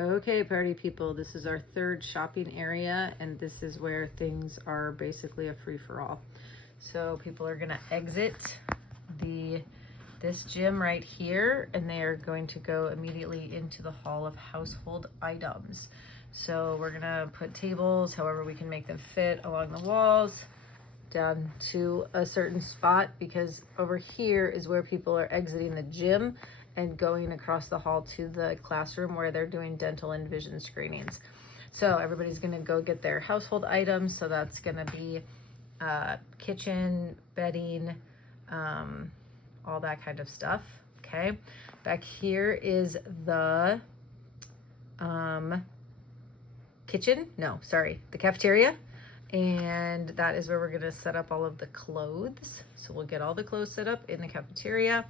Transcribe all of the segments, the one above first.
Okay, party people, this is our third shopping area, and this is where things are basically a free-for-all. So people are gonna exit this gym right here, and they are going to go immediately into the hall of household items. So we're gonna put tables, however we can make them fit, along the walls, down to a certain spot, because over here is where people are exiting the gym and going across the hall to the classroom where they're doing dental and vision screenings. So everybody's gonna go get their household items. So that's gonna be kitchen, bedding, all that kind of stuff. Okay, back here is the the cafeteria. And that is where we're gonna set up all of the clothes. So we'll get all the clothes set up in the cafeteria.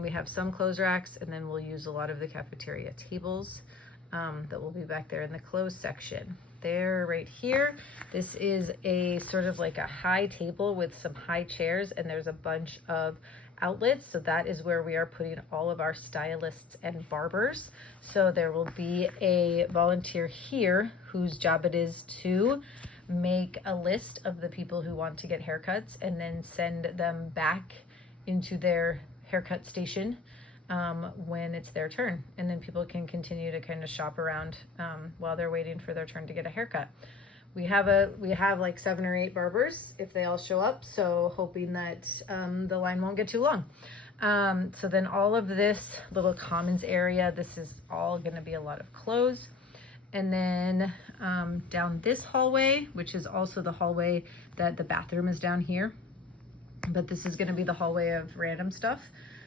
We have some clothes racks, and then we'll use a lot of the cafeteria tables that will be back there in the clothes section. There, right here, this is a sort of like a high table with some high chairs, and there's a bunch of outlets. So that is where we are putting all of our stylists and barbers. So there will be a volunteer here whose job it is to make a list of the people who want to get haircuts and then send them back into their haircut station when it's their turn, and then people can continue to kind of shop around while they're waiting for their turn to get a haircut. We have like 7 or 8 barbers if they all show up, so hoping that the line won't get too long. So then all of this little commons area, this is all going to be a lot of clothes. And then down this hallway, which is also the hallway that the bathroom is down here, but this is going to be the hallway of random stuff.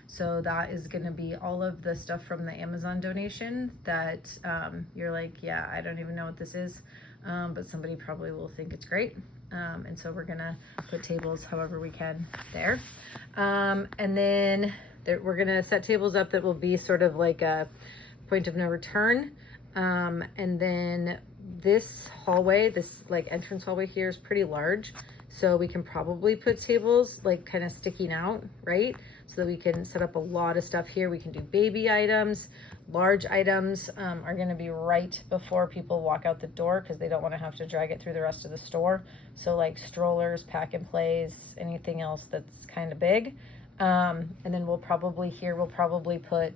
So that is going to be all of the stuff from the Amazon donation that you're like, yeah, I don't even know what this is, but somebody probably will think it's great. And so we're going to put tables however we can there. And then we're going to set tables up that will be sort of like a point of no return. And then this hallway, this like entrance hallway here is pretty large. So we can probably put tables like kind of sticking out, right? So that we can set up a lot of stuff here. We can do baby items. Large items are going to be right before people walk out the door because they don't want to have to drag it through the rest of the store. So like strollers, pack and plays, anything else that's kind of big. And then we'll probably put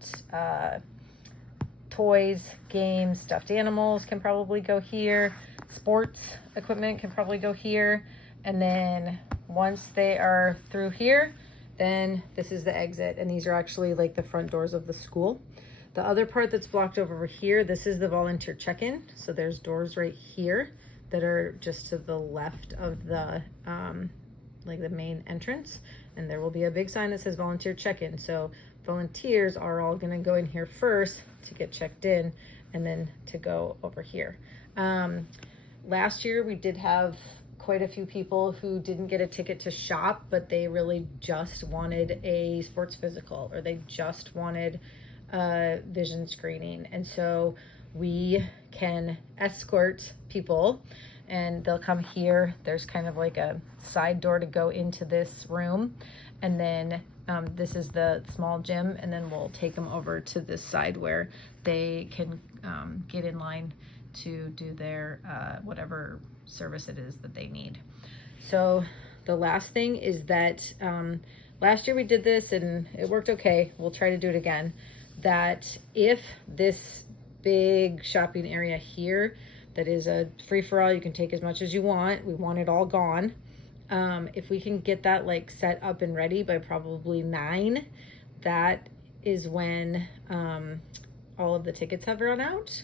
toys, games, stuffed animals can probably go here. Sports equipment can probably go here. And then once they are through here, then this is the exit. And these are actually like the front doors of the school. The other part that's blocked over here, this is the volunteer check-in. So there's doors right here that are just to the left of the like the main entrance. And there will be a big sign that says volunteer check-in. So volunteers are all gonna go in here first to get checked in and then to go over here. Last year we did have quite a few people who didn't get a ticket to shop, but they really just wanted a sports physical, or they just wanted a vision screening. And so we can escort people and they'll come here. There's kind of like a side door to go into this room. And then this is the small gym, and then we'll take them over to this side where they can get in line to do their whatever service it is that they need. So the last thing is that last year we did this and it worked okay. We'll try to do it again. That if this big shopping area here that is a free-for-all, you can take as much as you want, we want it all gone. If we can get that like set up and ready by probably 9, that is when all of the tickets have run out.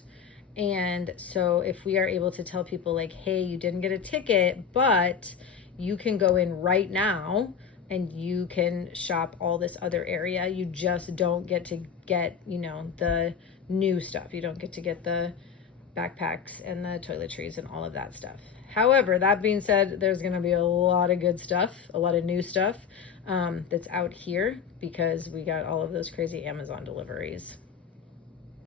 And so if we are able to tell people like, hey, you didn't get a ticket, but you can go in right now and you can shop all this other area. You just don't get to get, you know, the new stuff. You don't get to get the backpacks and the toiletries and all of that stuff. However, that being said, there's going to be a lot of good stuff, a lot of new stuff that's out here because we got all of those crazy Amazon deliveries.